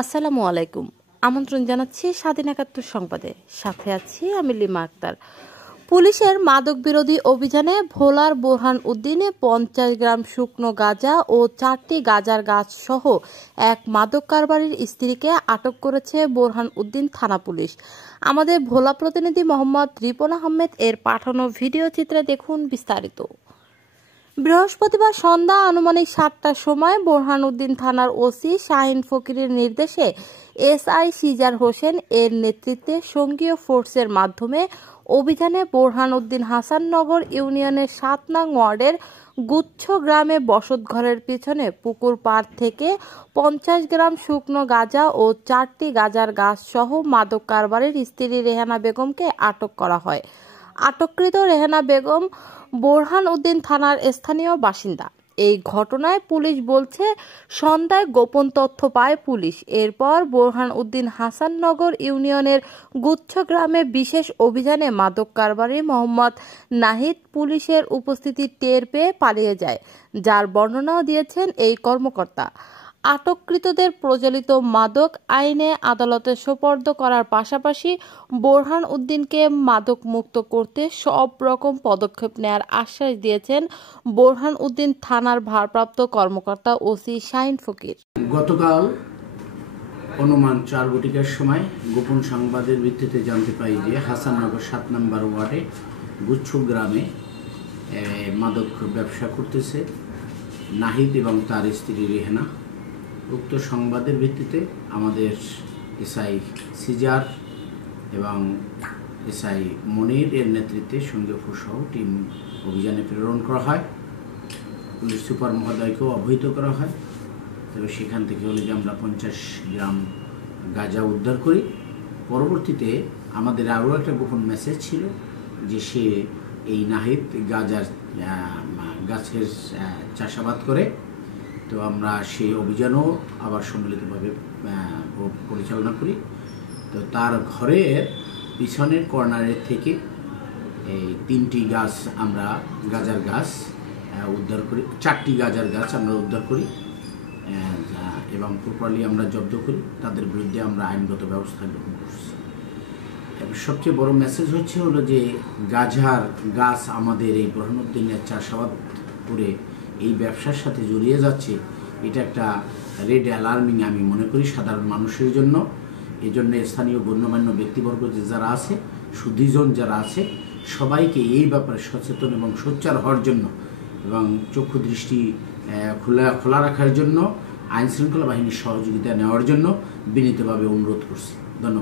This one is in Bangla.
আসসালামু আলাইকুম। আমন্ত্রণ জানাচ্ছি স্বাধীন একাত্তর সংবাদে। সাথে আছি আমি লিমা আক্তার। পুলিশের মাদক বিরোধী অভিযানে ভোলার বোরহান উদ্দিনে 50 গ্রাম শুকনো গাঁজা ও 4টি গাঁজার গাছ সহ এক মাদক কারবারির স্ত্রীকে আটক করেছে বোরহান উদ্দিন থানা পুলিশ। আমাদের ভোলা প্রতিনিধি মোহাম্মদ রিপন আহমেদ এর পাঠানো ভিডিও চিত্রে দেখুন বিস্তারিত। বৃহস্পতিবার সন্ধ্যা আনুমানিক 7টার সময় বোরহান উদ্দিন থানার ওসি শাহিন ফকিরের নির্দেশে এসআই সিজার হোসেন এর নেতৃত্বে সঙ্গীয় ফোর্সের মাধ্যমে অভিযানে বোরহান উদ্দিন হাসাননগর ইউনিয়নের 7 নং ওয়ার্ডের গুচ্ছ গ্রামে বসতঘরের পিছনে পুকুর পাড় থেকে 50 গ্রাম শুকনো গাঁজা ও 4টি গাঁজার গাছ সহ মাদক কারবারির স্ত্রী রেহানা বেগমকে আটক করা হয়। আটককৃত রেহানা বেগম বোরহান উদ্দিন থানার স্থানীয় বাসিন্দা। এই ঘটনায় পুলিশ বলছে, সন্ধ্যায় গোপন তথ্য পায় পুলিশ। এরপর বোরহান উদ্দিন হাসাননগর ইউনিয়নের গুচ্ছ গ্রামে বিশেষ অভিযানে মাদক কারবারি মোহাম্মদ নাহিদ পুলিশের উপস্থিতি টের পেয়ে পালিয়ে যায়, যার বর্ণনাও দিয়েছেন এই কর্মকর্তা। আটককৃতদের প্রচলিত মাদক আইনে আদালতে সোপর্দ করার পাশাপাশি বোরহান উদ্দিনকে মাদক মুক্ত করতে সব রকম পদক্ষেপ নেওয়ার আশ্বাস দিয়েছেন বোরহান উদ্দিন থানার ভারপ্রাপ্ত কর্মকর্তা ওসি শাহিন ফকির। গতকাল অনুমান 4 ঘটিকার সময় গোপন সংবাদের ভিত্তিতে জানতে পাই যে হাসাননগর 7 নম্বর ওয়ার্ডে গুচ্ছ গ্রামে মাদক ব্যবসা করতেছে নাহিদ এবং তার স্ত্রী রেহানা। উক্ত সংবাদের ভিত্তিতে আমাদের এসআই সিজার এবং এসআই মনির এর নেতৃত্বে সঙ্গীয় ফোর্সসহ টিম অভিযানে প্রেরণ করা হয়। পুলিশ সুপার মহোদয়কেও অবহিত করা হয় এবং সেখান থেকে হলে যে আমরা 50 গ্রাম গাঁজা উদ্ধার করি। পরবর্তীতে আমাদের আরও একটা গোপন মেসেজ ছিল যে সে এই নাহিদ গাছের চাষাবাদ করে। তো আমরা সেই অভিযানও আবার সম্মিলিতভাবে পরিচালনা করি। তো তার ঘরের পিছনের কর্নারের থেকে এই 3টি গাছ আমরা গাঁজার গাছ উদ্ধার করি, 4টি গাঁজার গাছ আমরা উদ্ধার করি এবং প্রপারলি আমরা জব্দ করি। তাদের বিরুদ্ধে আমরা আইনগত ব্যবস্থা গ্রহণ করছি। সবচেয়ে বড় মেসেজ হলো যে গাঁজার গাছ আমাদের এই বোরহান উদ্দিনের চাষাবাদ করে এই ব্যবসার সাথে জড়িয়ে যাচ্ছে। এটা একটা রেড অ্যালার্মিং আমি মনে করি সাধারণ মানুষের জন্য। এই জন্য স্থানীয় গণ্যমান্য ব্যক্তিবর্গ যারা আছে, সুধীজন যারা আছে, সবাইকে এই ব্যাপারে সচেতন এবং সোচ্চার হওয়ার জন্য এবং চক্ষু দৃষ্টি খোলা রাখার জন্য আইনশৃঙ্খলা বাহিনীর সহযোগিতা নেওয়ার জন্য বিনীতভাবে অনুরোধ করছি। ধন্যবাদ।